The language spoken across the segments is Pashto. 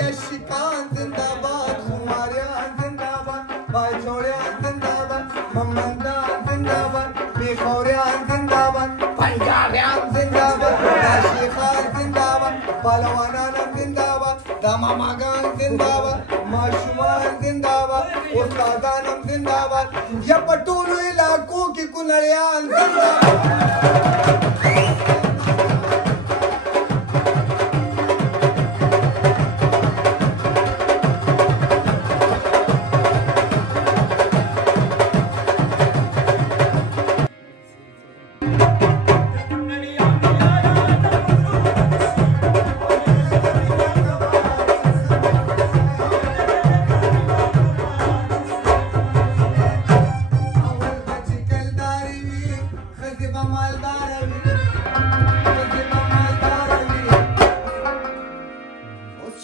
शिकान जिंदाबाद, खुमारियान जिंदाबाद, बाजोड़ियान जिंदाबाद, मोहम्मदान जिंदाबाद, बिखौरियान जिंदाबाद, पंजाबियान जिंदाबाद, नाशिकान जिंदाबाद, पहलवानान जिंदाबाद, दामामागान जिंदाबाद, माशुमान जिंदाबाद, उस्तादान जिंदाबाद, या पटोलू इलाकों की कुनरियान जिंदाबाद।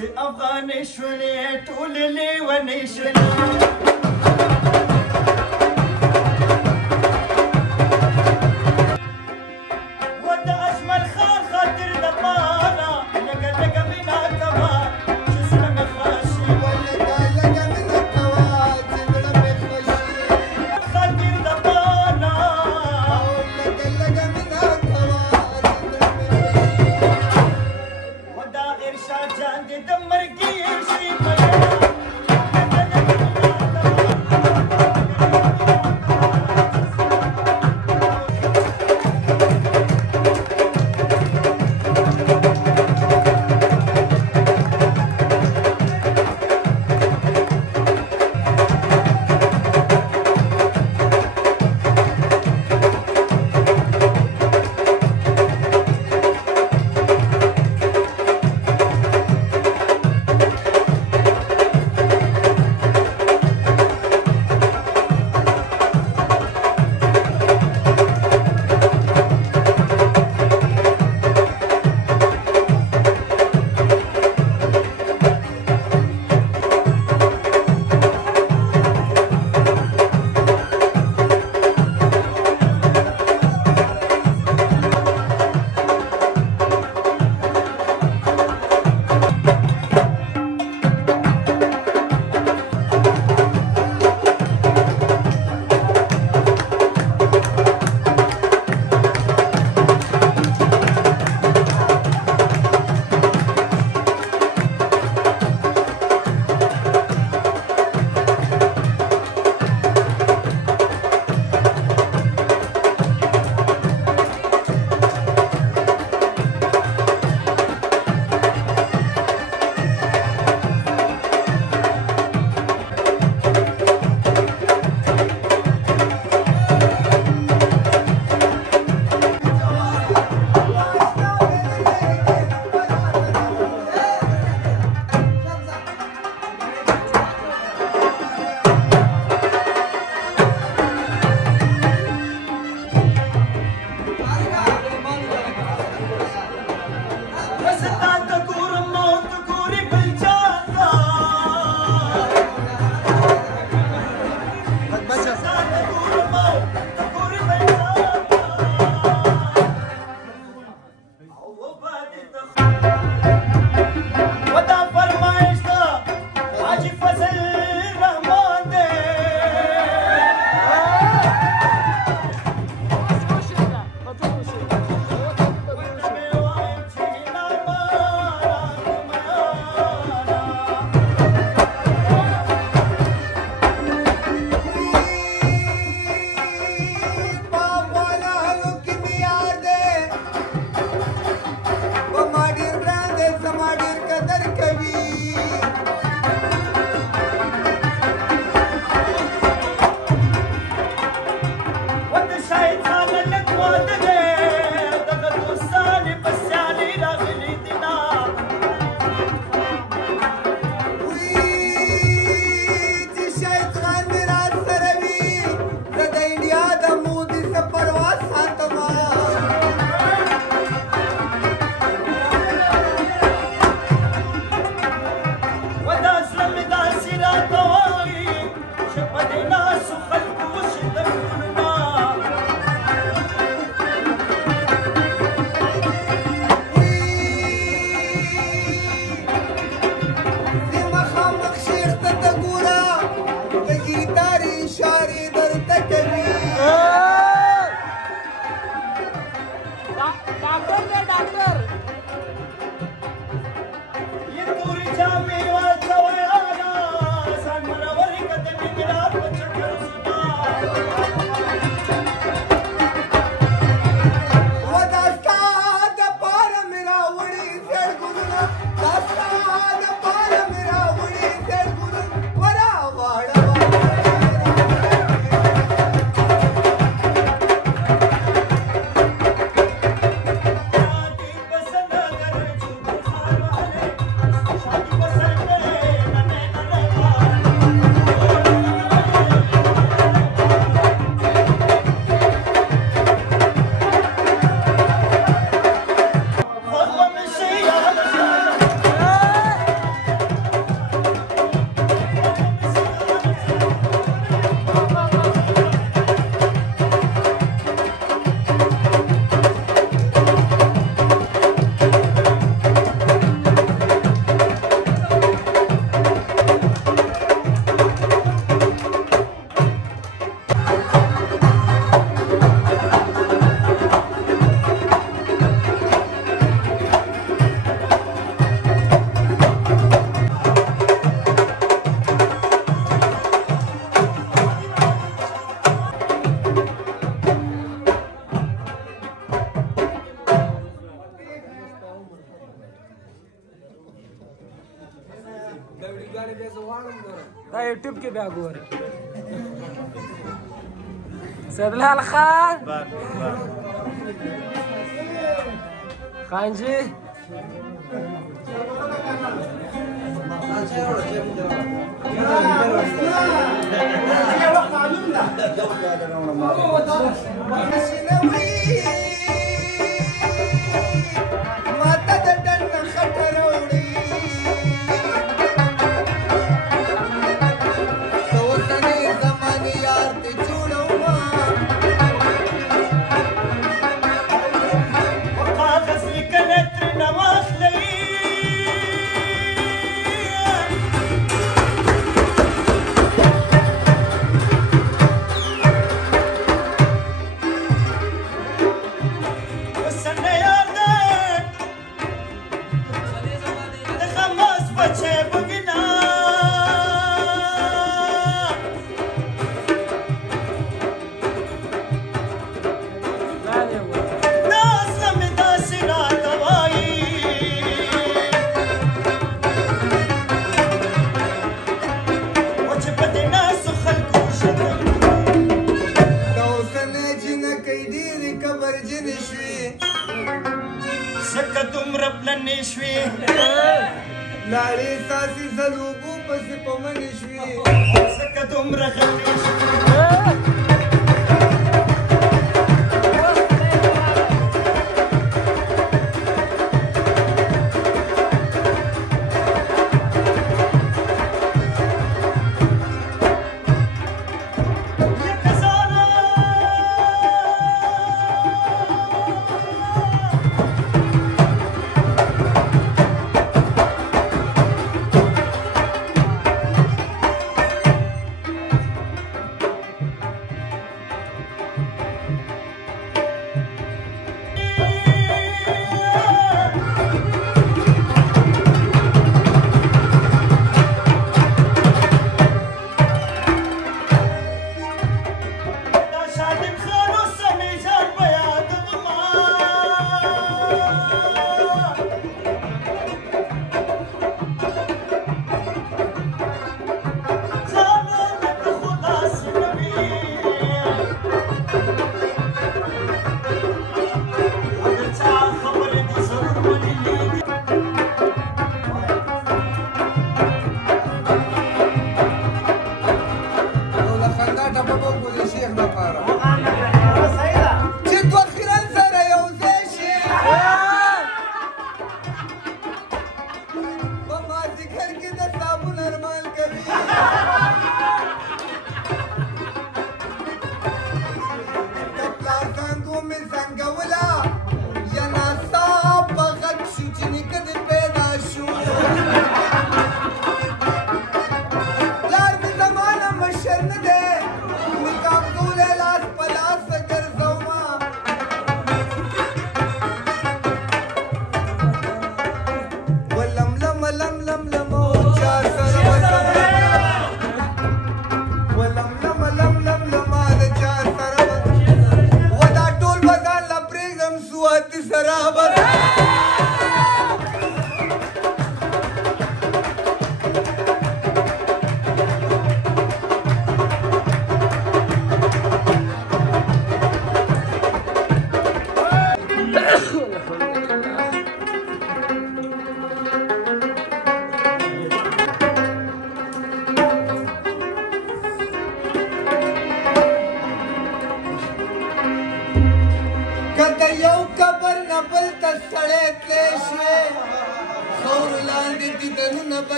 أفغاني شولي تقول لي وني شولي دا یوټیوب کې بیا ګورئ سیدلال خان خان جی لاړې ساسي زلوبو پسې په منې شوې ځکه دومره غلې شوې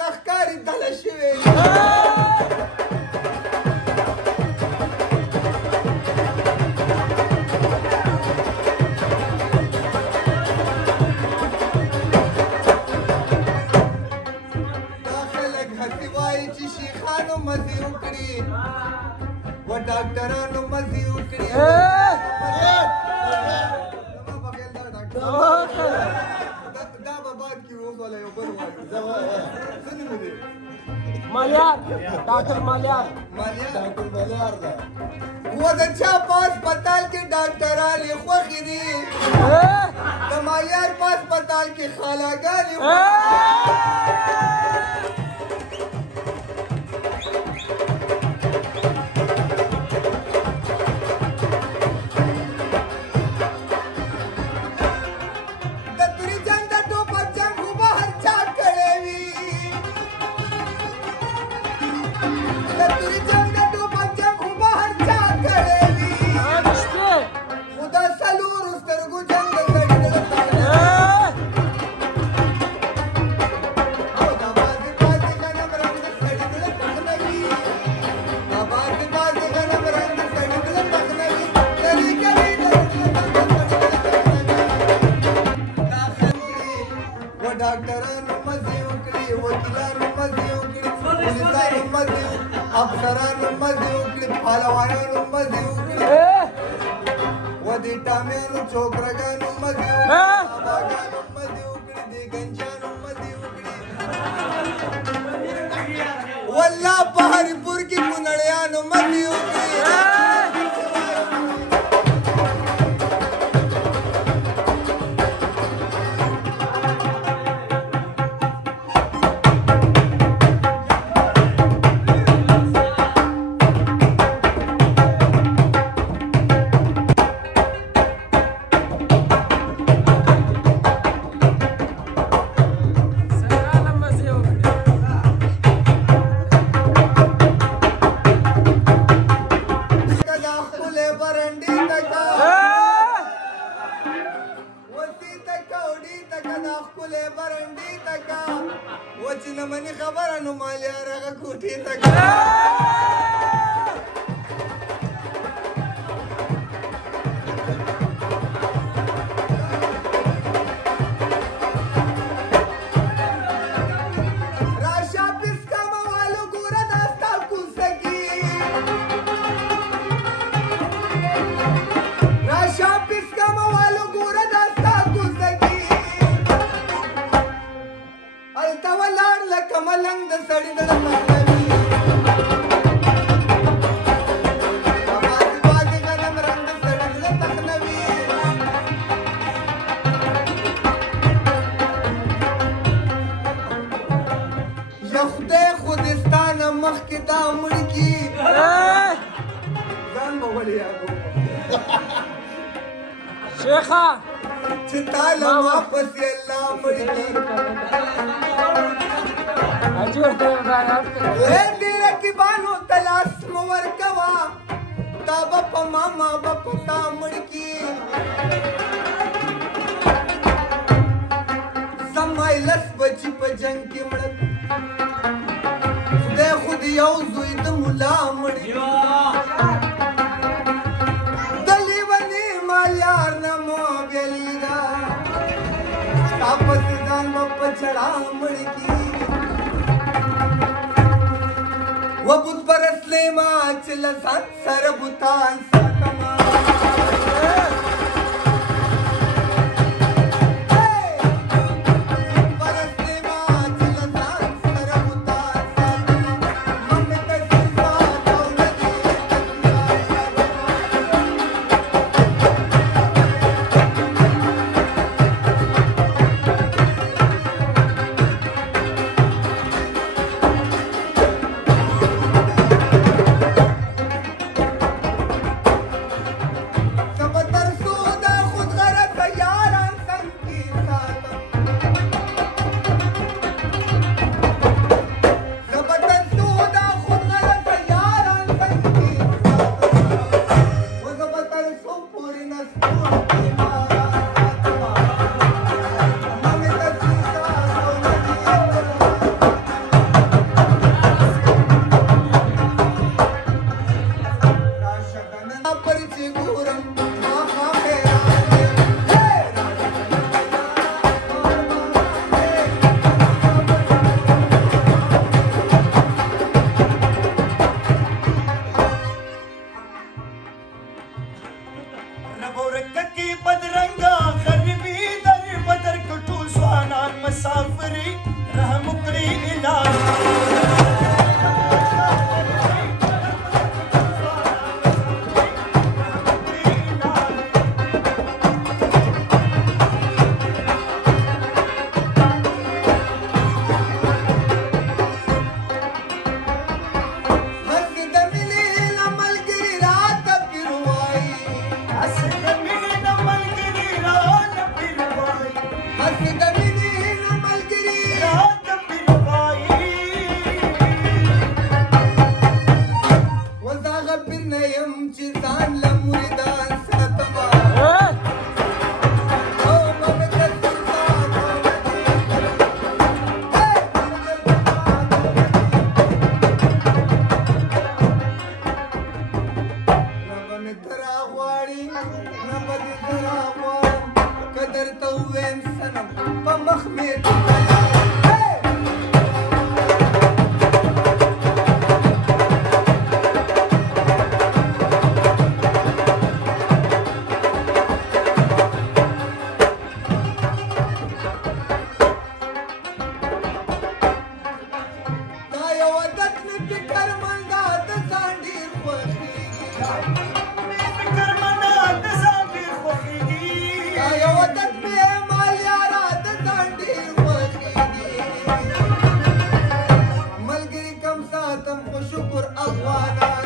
تخکاری دله شوې دا خلک هسې وایي چې شیخانو مزې وکړي و ډاکټرانو مزې وکړي دا به بعد کې اوس والا یو بل وایو څه نوم دی مالیار ډاکټر مالیار ډاکټر مالیار ده و د چا په هسپتال کې ډاکټرانې خوښې دي د مالیار په هسپتال کې خالاګانې ډاکټرانو مزې وکړي وکیلانو مزې وکړي پولیسانو مزې وکړي افسرانو مزې وکړي پهلوانانو مزې وکړي و دې ټامیانو چوکرګانو مزې وکړي باباګانو مزې وکړي دې ګنجانو مزې وکړي والله په هریپور کې کونړیانو مزې وکړي چې نه مني خبره نو مالیار هغه کوټې ته راشه پیسکامه والو ګوره دا ستا کوڅګي راشه پیسکامه والو ګوره دا ستا کوڅګي الته ولاړ لکه ملنګ د سړي د پهلوي بازي غنم رنګ د سړي د تخنوي یا خدای خودستانه مخکې دا مړکي ځان به ولې یادوم شیخه چې تاله واپس یې الله مړکي دې رقیبانو تلاس مو ورکوه تا به په ماما به په تا مړکي زمای لس بچي په جنګ کې مړه خدای خود یو زوی د ملا مړکي د لیوني مالیار نه مو بیلیږه ستا پسې ځان به په چړا مړکي و بت پرست لیما چې له ځان سره بوتان ساتمه فکر مندات سانډیر خوښیږي کرمنات سانډیر خوښیږي دا یو وطن په مال یارات سانډیر خوښیږي ملګری کم ساتم خو شکر افغانان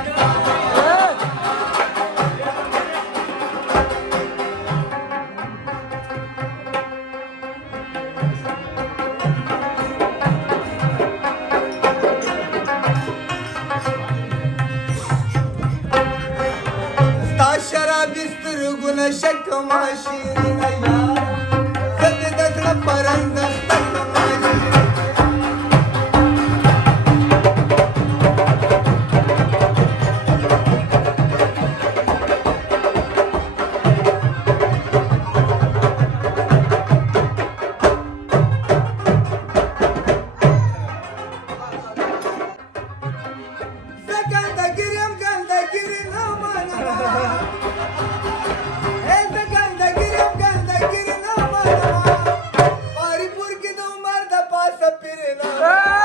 شرابي سترګونه شکما شیرینه یار زه دې د زړه پرنده ستکما شیرینه زه ګندګیر یم ګندګیر نه منمه ګندګیر نه منمه پاري پور کې د عمر د پاسه پیرنه